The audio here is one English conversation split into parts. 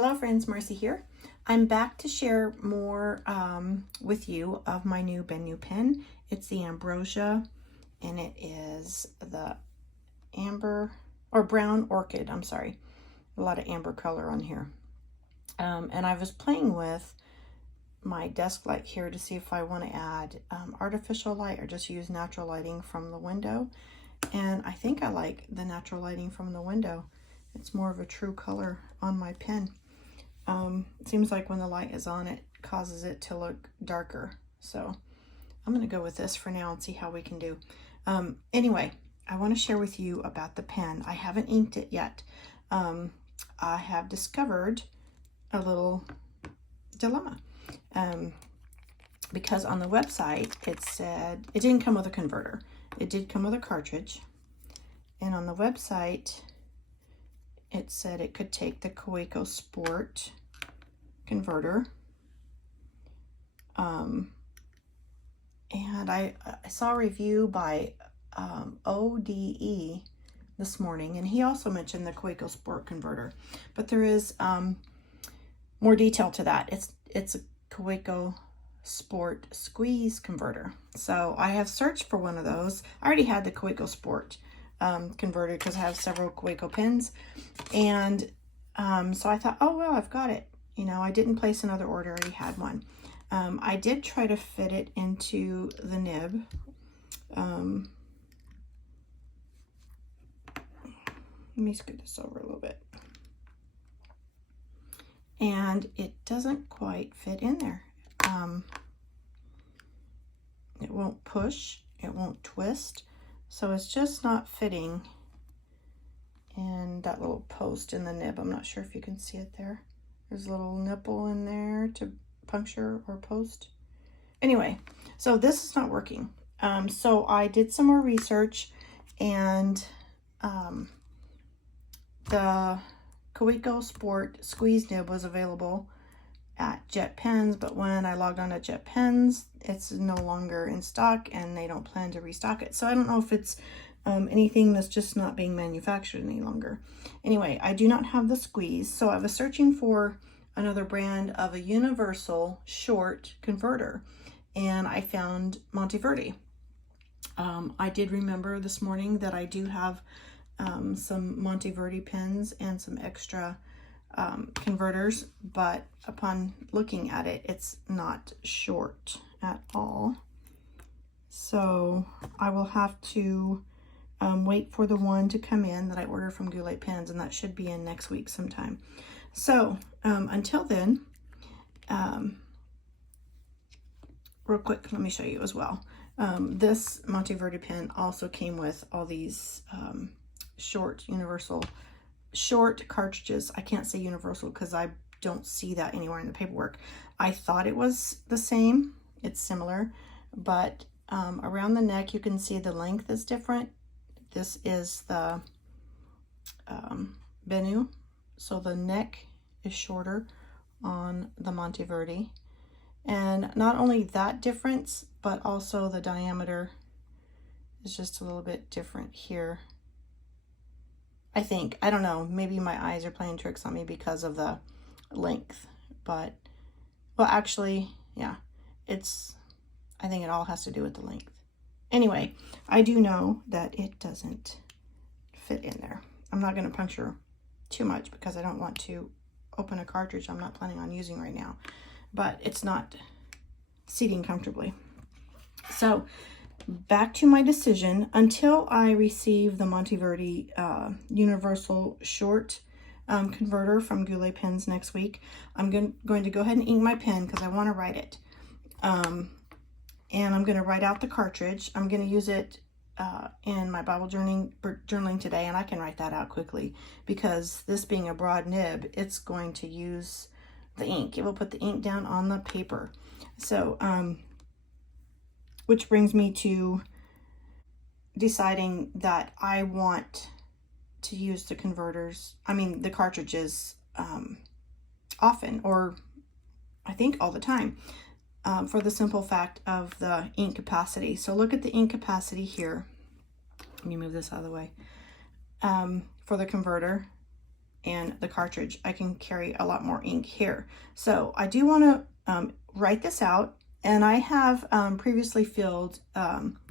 Hello friends, Marcy here. I'm back to share more with you of my new BENU pen. It's the Ambrosia and it is the brown Orchid, I'm sorry. A lot of amber color on here. And I was playing with my desk light here to see if I want to add artificial light or just use natural lighting from the window. And I think I like the natural lighting from the window. It's more of a true color on my pen. It seems like when the light is on, it causes it to look darker. So I'm going to go with this for now and see how we can do. Anyway, I want to share with you about the pen. I haven't inked it yet. I have discovered a little dilemma. Because on the website, it said, it didn't come with a converter. It did come with a cartridge. And on the website, it said it could take the Kaweco Sport converter. And I saw a review by ODE this morning, and he also mentioned the Kaweco Sport converter. But there is more detail to that. It's a Kaweco Sport squeeze converter. So I have searched for one of those. I already had the Kaweco Sport converter because I have several Kaweco pens, and so I thought, oh well, I've got it. You know, I didn't place another order, I already had one. I did try to fit it into the nib. Let me scoot this over a little bit. And it doesn't quite fit in there. It won't push, it won't twist. So it's just not fitting in that little post in the nib. I'm not sure if you can see it there. There's a little nipple in there to puncture or post. Anyway, so this is not working. So I did some more research, and the Kaweco Sport squeeze nib was available at Jet Pens, but when I logged on to Jet Pens, it's no longer in stock and they don't plan to restock it. So I don't know if it's anything that's just not being manufactured any longer. Anyway, I do not have the squeeze, so I was searching for another brand of a universal short converter, and I found Monteverde. I did remember this morning that I do have some Monteverde pens and some extra converters, but upon looking at it, it's not short at all. So I will have to wait for the one to come in that I ordered from Goulet Pens, and that should be in next week sometime. So until then, real quick, let me show you as well. This Monteverde pen also came with all these short cartridges. I can't say universal because I don't see that anywhere in the paperwork. I thought it was the same. It's similar, but around the neck you can see the length is different. This is the BENU, so the neck is shorter on the Monteverde, and not only that difference, but also the diameter is just a little bit different here. I think, I don't know, maybe my eyes are playing tricks on me because of the length, but, well, actually, yeah, I think it all has to do with the length. Anyway, I do know that it doesn't fit in there. I'm not going to puncture too much because I don't want to open a cartridge I'm not planning on using right now, but it's not seating comfortably. So back to my decision. Until I receive the Monteverde universal short converter from Goulet Pens next week, I'm going to go ahead and ink my pen because I want to write it. And I'm going to write out the cartridge. I'm going to use it in my Bible journaling today, and I can write that out quickly because this being a broad nib, it's going to use the ink. It will put the ink down on the paper. So, which brings me to deciding that I want to use the the cartridges often, or I think all the time, for the simple fact of the ink capacity. So look at the ink capacity here. Let me move this out of the way. For the converter, and the cartridge, I can carry a lot more ink here. So I do want to write this out, and I have previously filled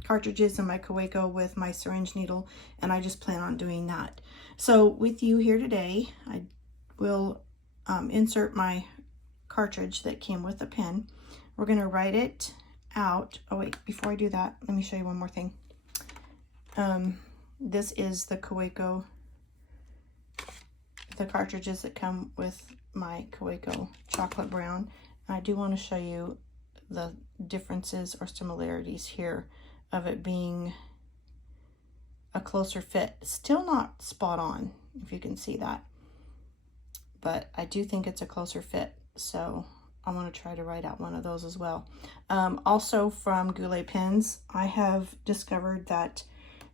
cartridges in my Kaweco with my syringe needle, and I just plan on doing that. So with you here today, I will insert my cartridge that came with the pen. We're going to write it out. Oh wait, before I do that, let me show you one more thing. This is the Kaweco, the cartridges that come with my Kaweco chocolate brown. And I do want to show you the differences or similarities here of it being a closer fit. Still not spot on, if you can see that, but I do think it's a closer fit, so I want to try to write out one of those as well. Also from Goulet pens, I have discovered that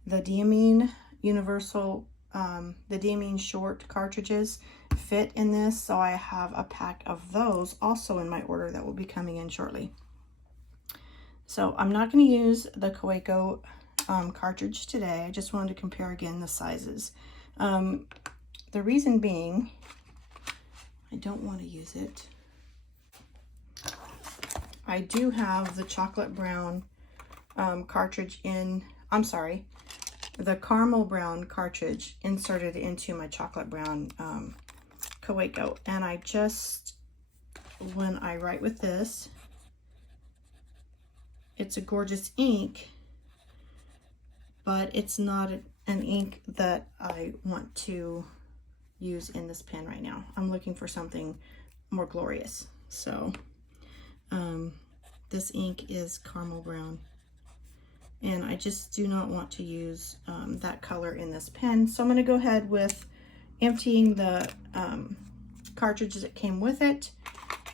the Diamine universal, the Diamine short cartridges fit in this, so I have a pack of those also in my order that will be coming in shortly. So I'm not going to use the Kaweco cartridge today. I just wanted to compare again the sizes. The reason being, I don't want to use it. I do have the chocolate brown cartridge in, I'm sorry, the caramel brown cartridge inserted into my chocolate brown Kaweco. And I just, when I write with this, it's a gorgeous ink, but it's not an ink that I want to use in this pen right now. I'm looking for something more glorious. So this ink is caramel brown, and I just do not want to use that color in this pen. So I'm going to go ahead with emptying the cartridges that came with it,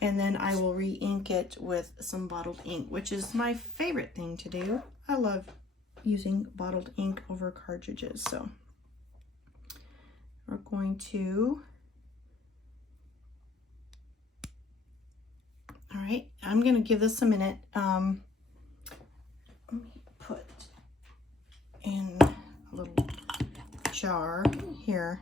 and then I will re-ink it with some bottled ink, which is my favorite thing to do. I love using bottled ink over cartridges. So we're going to, all right, I'm going to give this a minute. Let me put in a little jar here.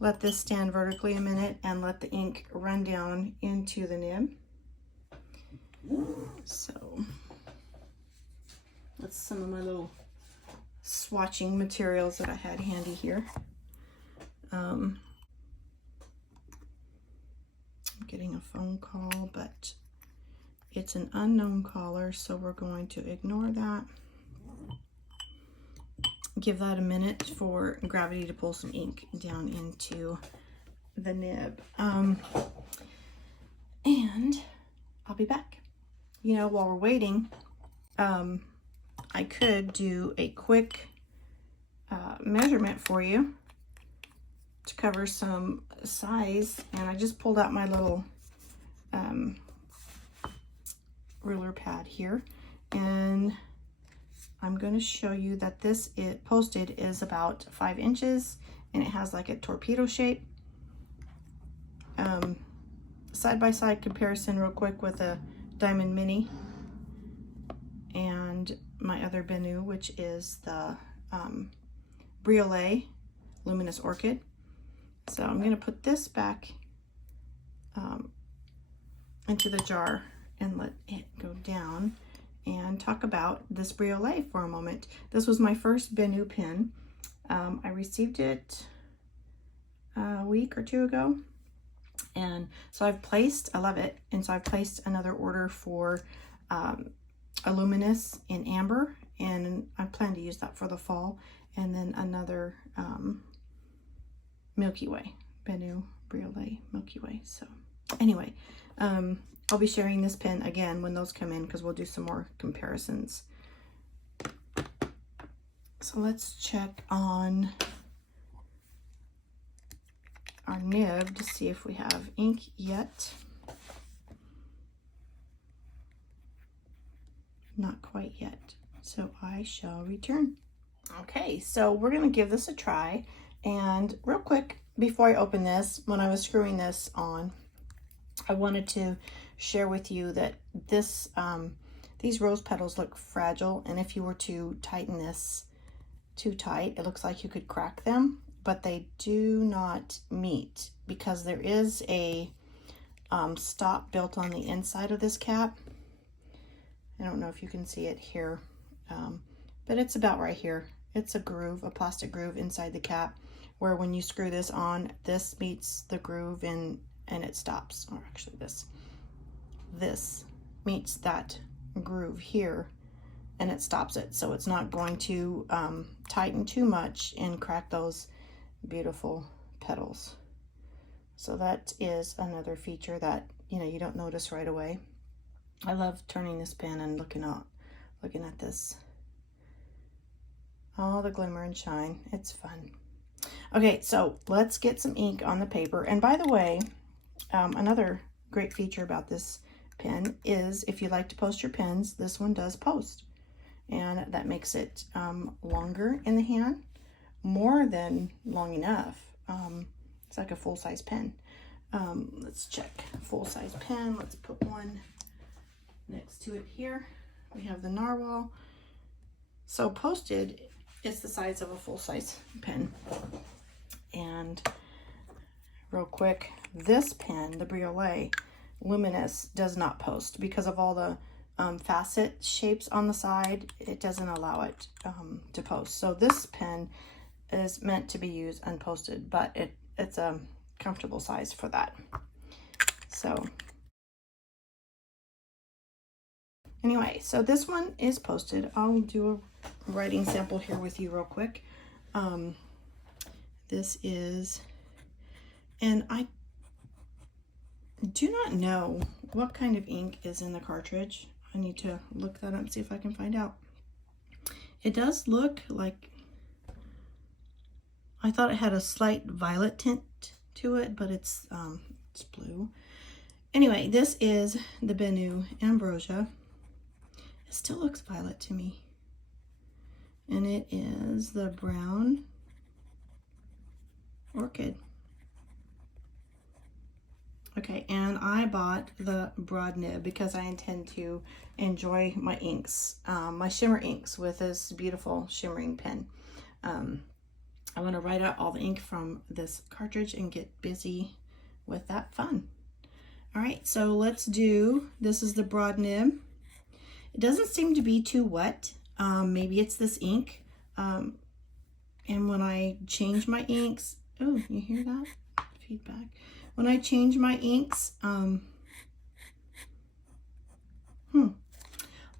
Let this stand vertically a minute and let the ink run down into the nib. So that's some of my little swatching materials that I had handy here. I'm getting a phone call, but it's an unknown caller, so we're going to ignore that. Give that a minute for gravity to pull some ink down into the nib. And I'll be back. You know, while we're waiting, I could do a quick measurement for you to cover some size, and I just pulled out my little ruler pad here, and I'm going to show you that this posted is about 5 inches, and it has like a torpedo shape. Side-by-side comparison real quick with a Diamine Mini and my other BENU, which is the Briolette Luminous Orchid. So I'm going to put this back into the jar and let it go down and talk about this Briolette for a moment. This was my first BENU pen. I received it a week or two ago, and so I've placed, I love it, and so I've placed another order for a Luminous in amber, and I plan to use that for the fall, and then another Milky Way, BENU Briolette Milky Way. So anyway, I'll be sharing this pen again when those come in, because we'll do some more comparisons. So let's check on our nib to see if we have ink yet. Not quite yet, so I shall return. Okay, so we're going to give this a try, and real quick before I open this, when I was screwing this on, I wanted to share with you that this these rose petals look fragile, and if you were to tighten this too tight, it looks like you could crack them. but they do not meet because there is a stop built on the inside of this cap. I don't know if you can see it here, but it's about right here. It's a groove, a plastic groove inside the cap, where when you screw this on, this meets the groove and it stops. Or actually this meets that groove here and it stops it. So it's not going to tighten too much and crack those beautiful petals. So that is another feature that, you know, you don't notice right away. I love turning this pen and looking at this. All the glimmer and shine. It's fun. Okay, so let's get some ink on the paper. And by the way, another great feature about this pen is if you like to post your pens, this one does post. And that makes it longer in the hand, more than long enough. It's like a full-size pen. Let's check full-size pen. Let's put one next to it here. We have the narwhal. So posted, it's the size of a full-size pen. And real quick, this pen, the Briolette Luminous, does not post because of all the facet shapes on the side. It doesn't allow it to post. So this pen is meant to be used unposted, but it's a comfortable size for that. So anyway, so this one is posted. I'll do a writing sample here with you real quick. This is, and I do not know what kind of ink is in the cartridge. I need to look that up and see if I can find out. It does look like, I thought it had a slight violet tint to it, but it's blue. Anyway, this is the BENU Ambrosia. It still looks violet to me. And it is the brown Orchid. Okay, and I bought the broad nib because I intend to enjoy my inks, my shimmer inks with this beautiful shimmering pen. I want to write out all the ink from this cartridge and get busy with that fun. All right, so let's do, this is the broad nib. It doesn't seem to be too wet. Maybe it's this ink. And when I change my inks, oh, you hear that? Feedback. When I change my inks,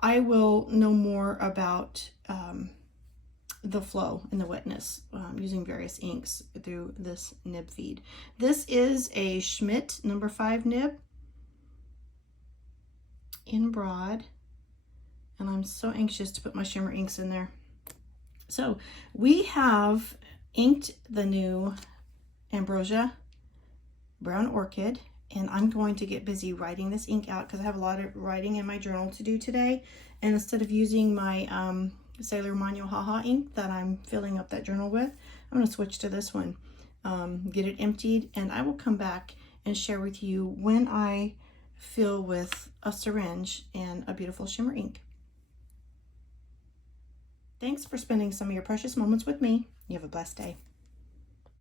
I will know more about the flow and the wetness using various inks through this nib feed. This is a Schmidt number 5 nib in broad, and I'm so anxious to put my shimmer inks in there. So we have inked the new Ambrosia Brown Orchid, and I'm going to get busy writing this ink out because I have a lot of writing in my journal to do today. And instead of using my Sailor Mano Haha ink that I'm filling up that journal with, I'm going to switch to this one, get it emptied, and I will come back and share with you when I fill with a syringe and a beautiful shimmer ink. Thanks for spending some of your precious moments with me. You have a blessed day.